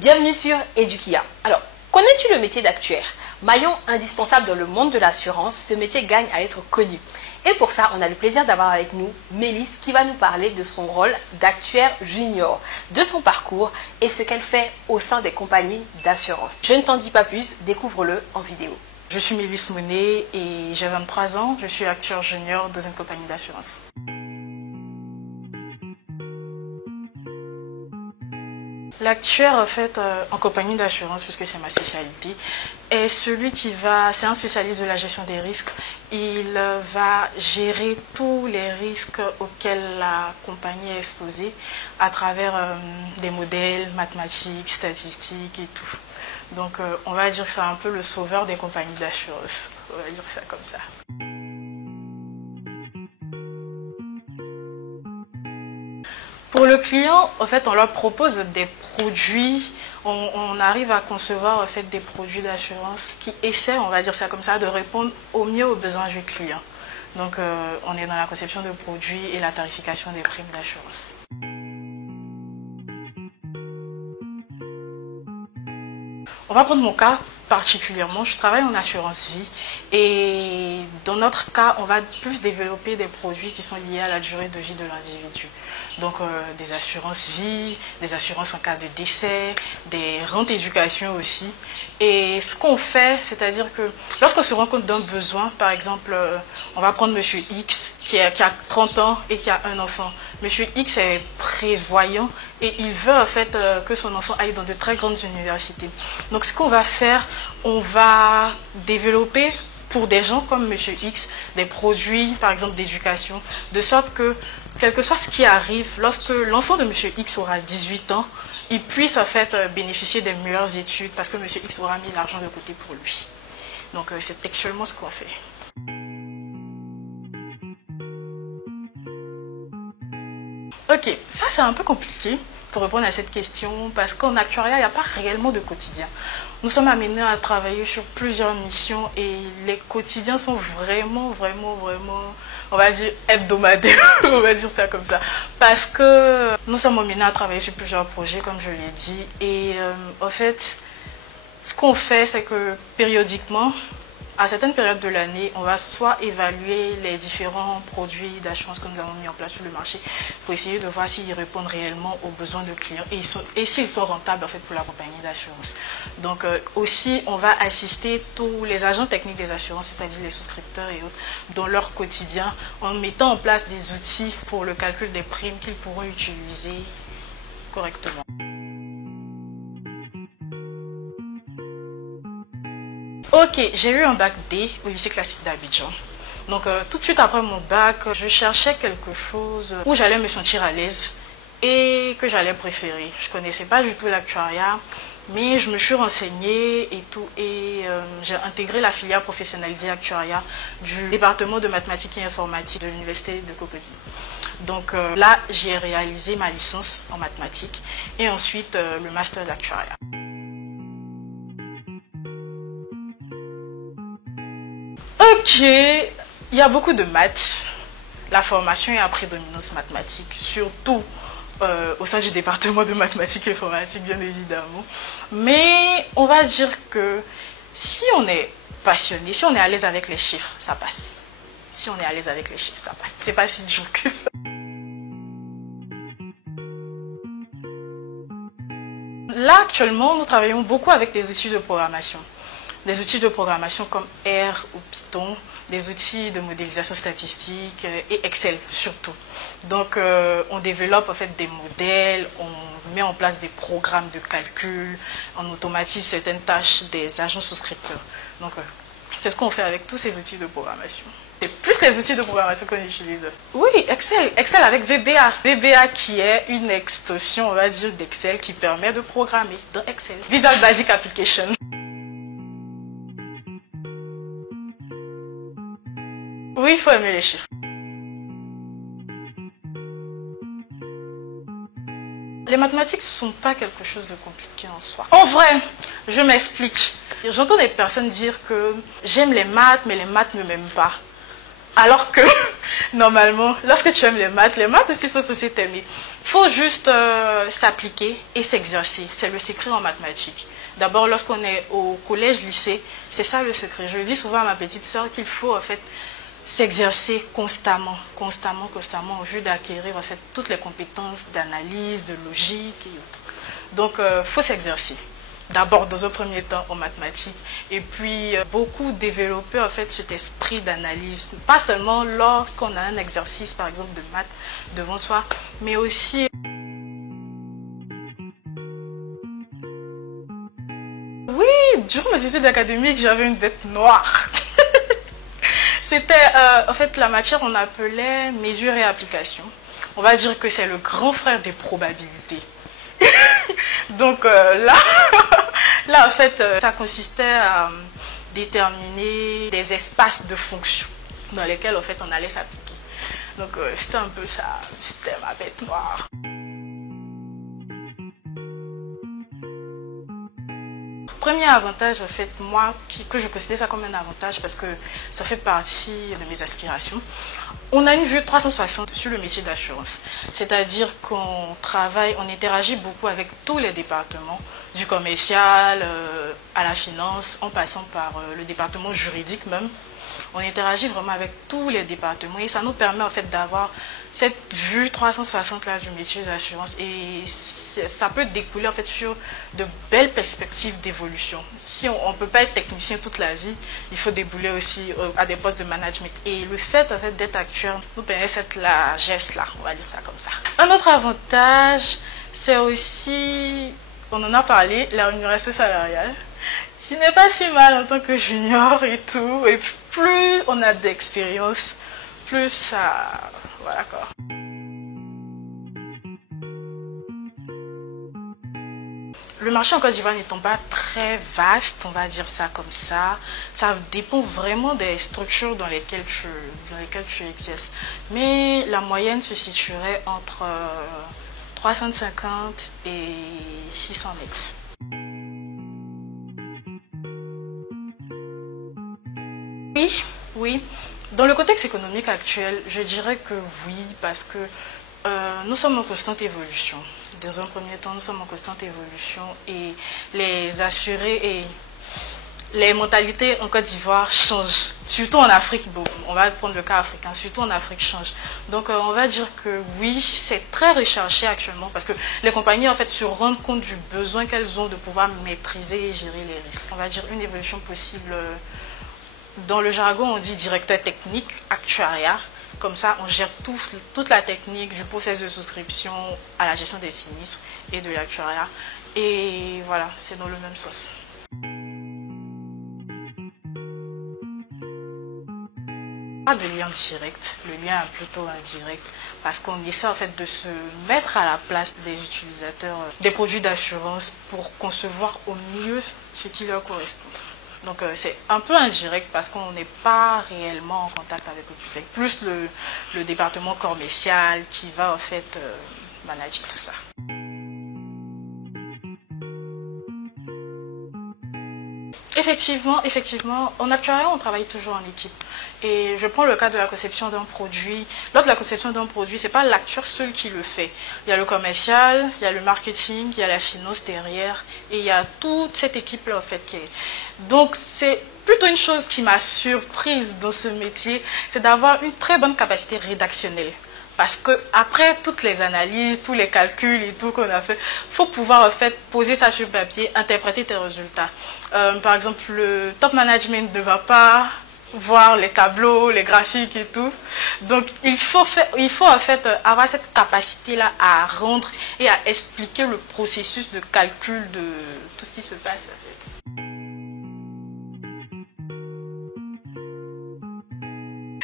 Bienvenue sur Edukia. Alors, connais-tu le métier d'actuaire? Maillon indispensable dans le monde de l'assurance, ce métier gagne à être connu. Et pour ça, on a le plaisir d'avoir avec nous Mélisse qui va nous parler de son rôle d'actuaire junior, de son parcours et ce qu'elle fait au sein des compagnies d'assurance. Je ne t'en dis pas plus, découvre-le en vidéo. Je suis Mélisse Monet et j'ai 23 ans. Je suis actuaire junior dans une compagnie d'assurance. L'actuaire, en fait, en compagnie d'assurance, puisque c'est ma spécialité, est celui qui va, c'est un spécialiste de la gestion des risques. Il va gérer tous les risques auxquels la compagnie est exposée à travers des modèles mathématiques, statistiques et tout. Donc, on va dire que c'est un peu le sauveur des compagnies d'assurance. On va dire ça comme ça. Pour le client, en fait, on leur propose des produits, on arrive à concevoir en fait, des produits d'assurance qui essaient, on va dire ça comme ça, de répondre au mieux aux besoins du client. Donc, on est dans la conception de produits et la tarification des primes d'assurance. On va prendre mon cas particulièrement. Je travaille en assurance vie et dans notre cas, on va plus développer des produits qui sont liés à la durée de vie de l'individu. Donc des assurances vie, des assurances en cas de décès, des rentes éducation aussi. Et ce qu'on fait, c'est-à-dire que lorsqu'on se rend compte d'un besoin, par exemple, on va prendre Monsieur X qui a 30 ans et qui a un enfant. Monsieur X est prévoyant et il veut en fait que son enfant aille dans de très grandes universités. Donc ce qu'on va faire, on va développer pour des gens comme Monsieur X des produits par exemple d'éducation, de sorte que quel que soit ce qui arrive, lorsque l'enfant de Monsieur X aura 18 ans, il puisse en fait bénéficier des meilleures études parce que Monsieur X aura mis l'argent de côté pour lui. Donc c'est textuellement ce qu'on fait. Ok, ça c'est un peu compliqué pour répondre à cette question parce qu'en actuariat, il n'y a pas réellement de quotidien. Nous sommes amenés à travailler sur plusieurs missions et les quotidiens sont vraiment, on va dire, hebdomadaires, on va dire ça comme ça. Parce que nous sommes amenés à travailler sur plusieurs projets, comme je l'ai dit. Et en fait, ce qu'on fait, c'est que périodiquement, à certaines périodes de l'année, on va soit évaluer les différents produits d'assurance que nous avons mis en place sur le marché pour essayer de voir s'ils répondent réellement aux besoins de clients et s'ils sont rentables en fait, pour la compagnie d'assurance. Donc aussi, on va assister tous les agents techniques des assurances, c'est-à-dire les souscripteurs et autres, dans leur quotidien en mettant en place des outils pour le calcul des primes qu'ils pourront utiliser correctement. Ok, j'ai eu un bac D au lycée classique d'Abidjan. Donc tout de suite après mon bac, je cherchais quelque chose où j'allais me sentir à l'aise et que j'allais préférer. Je ne connaissais pas du tout l'actuariat, mais je me suis renseignée et tout. Et j'ai intégré la filière professionnalisée actuariat du département de mathématiques et informatique de l'université de Cocody. Donc là, j'ai réalisé ma licence en mathématiques et ensuite le master d'actuariat. Ok, il y a beaucoup de maths. La formation est à prédominance mathématique, surtout au sein du département de mathématiques et informatique, bien évidemment. Mais on va dire que si on est passionné, si on est à l'aise avec les chiffres, ça passe. Si on est à l'aise avec les chiffres, ça passe. C'est pas si dur que ça. Là, actuellement, nous travaillons beaucoup avec des outils de programmation. Des outils de programmation comme R ou Python, des outils de modélisation statistique et Excel surtout. Donc on développe en fait des modèles, on met en place des programmes de calcul, on automatise certaines tâches des agents souscripteurs. Donc c'est ce qu'on fait avec tous ces outils de programmation. C'est plus les outils de programmation qu'on utilise. Oui, Excel. Excel avec VBA. VBA qui est une extension, on va dire, d'Excel qui permet de programmer dans Excel. Visual Basic Application. Oui, il faut aimer les chiffres. Les mathématiques ne sont pas quelque chose de compliqué en soi. En vrai, je m'explique. J'entends des personnes dire que j'aime les maths, mais les maths ne m'aiment pas. Alors que Normalement, lorsque tu aimes les maths aussi sont censées t'aimer. Il faut juste s'appliquer et s'exercer. C'est le secret en mathématiques. D'abord, lorsqu'on est au collège, lycée, c'est ça le secret. Je le dis souvent à ma petite sœur qu'il faut en fait s'exercer constamment en vue d'acquérir en fait toutes les compétences d'analyse, de logique et autres. Donc, il faut s'exercer. D'abord, dans un premier temps, en mathématiques. Et puis, beaucoup développer en fait cet esprit d'analyse. Pas seulement lorsqu'on a un exercice, par exemple, de maths devant soi, mais aussi... Oui, durant mes études académiques, j'avais une bête noire. C'était, en fait, la matière, on appelait mesure et application. On va dire que c'est le grand frère des probabilités. Donc là, là, en fait, ça consistait à déterminer des espaces de fonctions dans lesquels, en fait, on allait s'appliquer. Donc, c'était un peu ça, c'était ma bête noire. Premier avantage, en fait, moi, que je considère ça comme un avantage parce que ça fait partie de mes aspirations. On a une vue 360 sur le métier d'assurance. C'est-à-dire qu'on travaille, on interagit beaucoup avec tous les départements, du commercial à la finance, en passant par le département juridique même. On interagit vraiment avec tous les départements et ça nous permet en fait d'avoir cette vue 360 là du métier d'assurance et ça peut découler en fait sur de belles perspectives d'évolution. Si on ne peut pas être technicien toute la vie, il faut débouler aussi à des postes de management et le fait en fait d'être actuaire nous permet cette largesse là, on va dire ça comme ça. Un autre avantage, c'est aussi, on en a parlé, la rémunération salariale. Qui n'est pas si mal en tant que junior et tout. Et plus on a d'expérience, plus ça... Voilà quoi. Le marché en Côte d'Ivoire n'étant pas très vaste, on va dire ça comme ça dépend vraiment des structures dans lesquelles tu exerces. Mais la moyenne se situerait entre 350 et 600 nets. Oui, oui. Dans le contexte économique actuel, je dirais que oui, parce que nous sommes en constante évolution. Dans un premier temps, nous sommes en constante évolution et les assurés et les mentalités en Côte d'Ivoire changent. Surtout en Afrique, bon, on va prendre le cas africain, surtout en Afrique change. Donc on va dire que oui, c'est très recherché actuellement parce que les compagnies en fait se rendent compte du besoin qu'elles ont de pouvoir maîtriser et gérer les risques. On va dire une évolution possible. Dans le jargon, on dit directeur technique, actuariat. Comme ça, on gère toute la technique du process de souscription à la gestion des sinistres et de l'actuariat. Et voilà, c'est dans le même sens. Pas de lien direct, le lien est plutôt indirect parce qu'on essaie en fait de se mettre à la place des utilisateurs des produits d'assurance pour concevoir au mieux ce qui leur correspond. Donc c'est un peu indirect parce qu'on n'est pas réellement en contact avec le public. Plus le département commercial qui va en fait manager tout ça. Effectivement, en actuariat, on travaille toujours en équipe. Et je prends le cas de la conception d'un produit. Lors de la conception d'un produit, ce n'est pas l'actuaire seul qui le fait. Il y a le commercial, il y a le marketing, il y a la finance derrière. Et il y a toute cette équipe-là, en fait. Donc, c'est plutôt une chose qui m'a surprise dans ce métier, c'est d'avoir une très bonne capacité rédactionnelle. Parce qu'après toutes les analyses, tous les calculs et tout qu'on a fait, il faut pouvoir en fait poser ça sur papier, interpréter tes résultats. Par exemple, le top management ne va pas voir les tableaux, les graphiques et tout. Donc, il faut en fait avoir cette capacité-là à rendre et à expliquer le processus de calcul de tout ce qui se passe en fait.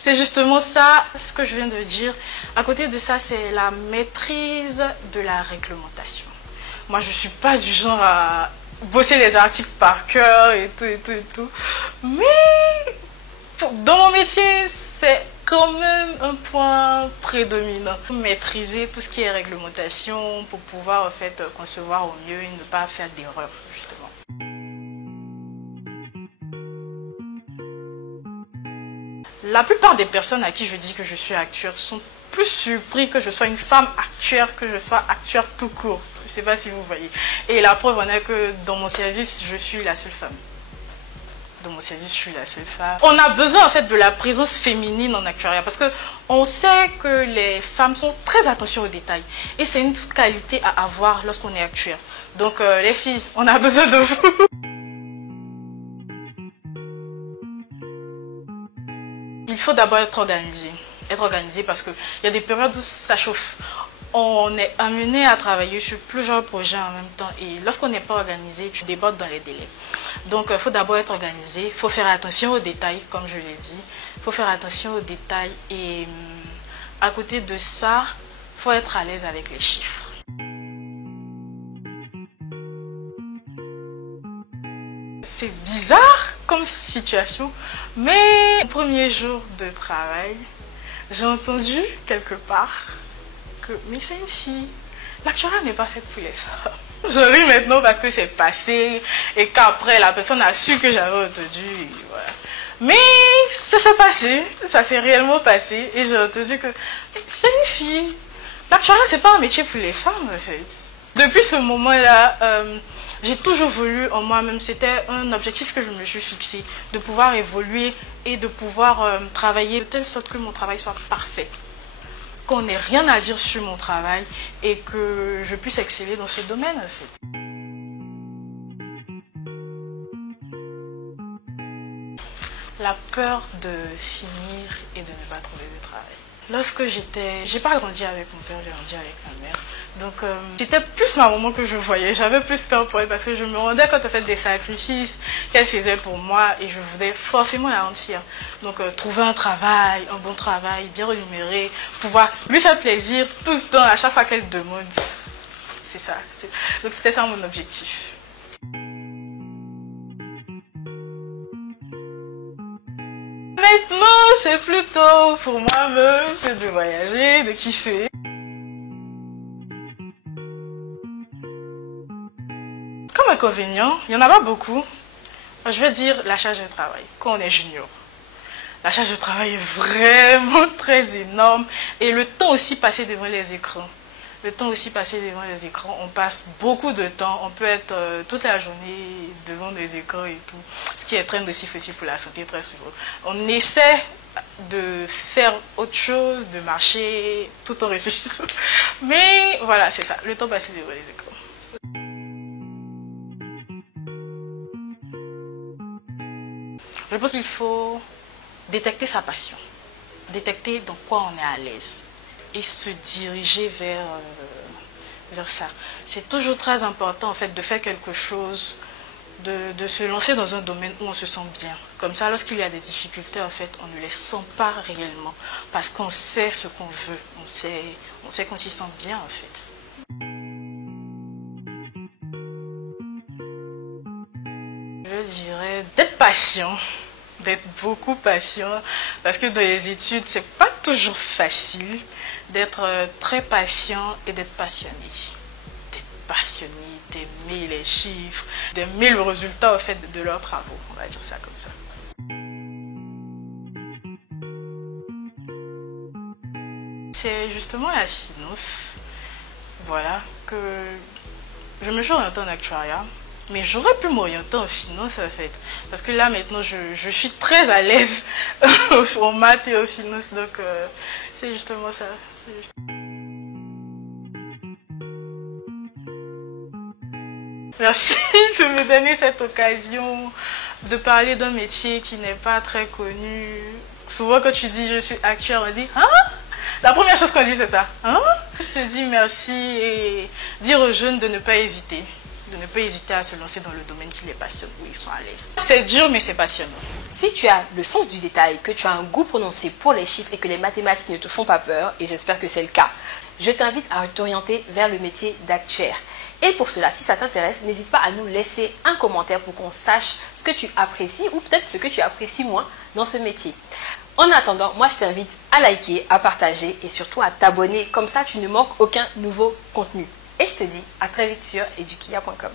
C'est justement ça, ce que je viens de dire. À côté de ça, c'est la maîtrise de la réglementation. Moi, je ne suis pas du genre à bosser les articles par cœur et tout. Mais dans mon métier, c'est quand même un point prédominant. Maîtriser tout ce qui est réglementation pour pouvoir en fait concevoir au mieux et ne pas faire d'erreurs, justement. La plupart des personnes à qui je dis que je suis actuaire sont plus surpris que je sois une femme actuaire que je sois actuaire tout court. Je ne sais pas si vous voyez. Et la preuve en est que dans mon service, je suis la seule femme. Dans mon service, je suis la seule femme. On a besoin en fait de la présence féminine en actuariat parce qu'on sait que les femmes sont très attention aux détails. Et c'est une qualité à avoir lorsqu'on est actuaire. Donc les filles, on a besoin de vous. Il faut d'abord être organisé. Être organisé parce qu'il y a des périodes où ça chauffe. On est amené à travailler sur plusieurs projets en même temps et lorsqu'on n'est pas organisé, tu débordes dans les délais. Donc il faut d'abord être organisé, il faut faire attention aux détails comme je l'ai dit. Il faut faire attention aux détails et à côté de ça, il faut être à l'aise avec les chiffres. C'est bizarre comme situation, mais le premier jour de travail, j'ai entendu quelque part que mais c'est une fille, l'actuariat n'est pas faite pour les femmes. Je ris maintenant parce que c'est passé et qu'après la personne a su que j'avais entendu. Voilà. Mais ça s'est passé, ça s'est réellement passé et j'ai entendu que c'est une fille. L'actuariat c'est pas un métier pour les femmes en fait. Depuis ce moment-là, j'ai toujours voulu en moi-même, c'était un objectif que je me suis fixé, de pouvoir évoluer et de pouvoir travailler de telle sorte que mon travail soit parfait. Qu'on n'ait rien à dire sur mon travail et que je puisse exceller dans ce domaine en fait. La peur de finir et de ne pas trouver de travail. Lorsque j'ai pas grandi avec mon père, j'ai grandi avec ma mère. Donc c'était plus ma maman que je voyais. J'avais plus peur pour elle parce que je me rendais compte en fait des sacrifices qu'elle faisait pour moi et je voulais forcément la rendre fière. Donc trouver un travail, un bon travail, bien rémunéré, pouvoir lui faire plaisir tout le temps à chaque fois qu'elle demande. C'est ça. Donc c'était ça mon objectif. Maintenant, c'est plutôt pour moi-même, c'est de voyager, de kiffer. Comme inconvénient, il n'y en a pas beaucoup. Je veux dire la charge de travail, quand on est junior. La charge de travail est vraiment très énorme. Et le temps aussi passé devant les écrans. Le temps aussi passé devant les écrans, on passe beaucoup de temps. On peut être toute la journée devant les écrans et tout. Ce qui est très nocif aussi pour la santé très souvent. On essaie de faire autre chose, de marcher tout en réfléchissant. Mais voilà, c'est ça, le temps passé devant les écrans. Je pense qu'il faut détecter sa passion, détecter dans quoi on est à l'aise et se diriger vers ça. C'est toujours très important en fait de faire quelque chose, de se lancer dans un domaine où on se sent bien. Comme ça, lorsqu'il y a des difficultés, en fait, on ne les sent pas réellement parce qu'on sait ce qu'on veut, on sait qu'on s'y sent bien en fait. Je dirais d'être patient. D'être beaucoup patient parce que dans les études c'est pas toujours facile d'être très patient et d'être passionné, d'aimer les chiffres, d'aimer le résultat en fait de leurs travaux, on va dire ça comme ça. C'est justement la finance, voilà, que je me suis orientée en actuariat. Mais j'aurais pu m'orienter en finance en fait. Parce que là maintenant je suis très à l'aise en maths et en finance. Donc c'est justement ça. Merci de me donner cette occasion de parler d'un métier qui n'est pas très connu. Souvent quand tu dis je suis actuaire, on dit « Hein ?» La première chose qu'on dit c'est ça. « Hein ?» Je te dis merci et dire aux jeunes de ne pas hésiter. De ne pas hésiter à se lancer dans le domaine qui les passionne, où ils sont à l'aise. C'est dur, mais c'est passionnant. Si tu as le sens du détail, que tu as un goût prononcé pour les chiffres et que les mathématiques ne te font pas peur, et j'espère que c'est le cas, je t'invite à t'orienter vers le métier d'actuaire. Et pour cela, si ça t'intéresse, n'hésite pas à nous laisser un commentaire pour qu'on sache ce que tu apprécies ou peut-être ce que tu apprécies moins dans ce métier. En attendant, moi je t'invite à liker, à partager et surtout à t'abonner. Comme ça, tu ne manques aucun nouveau contenu. Et je te dis à très vite sur edukia.com.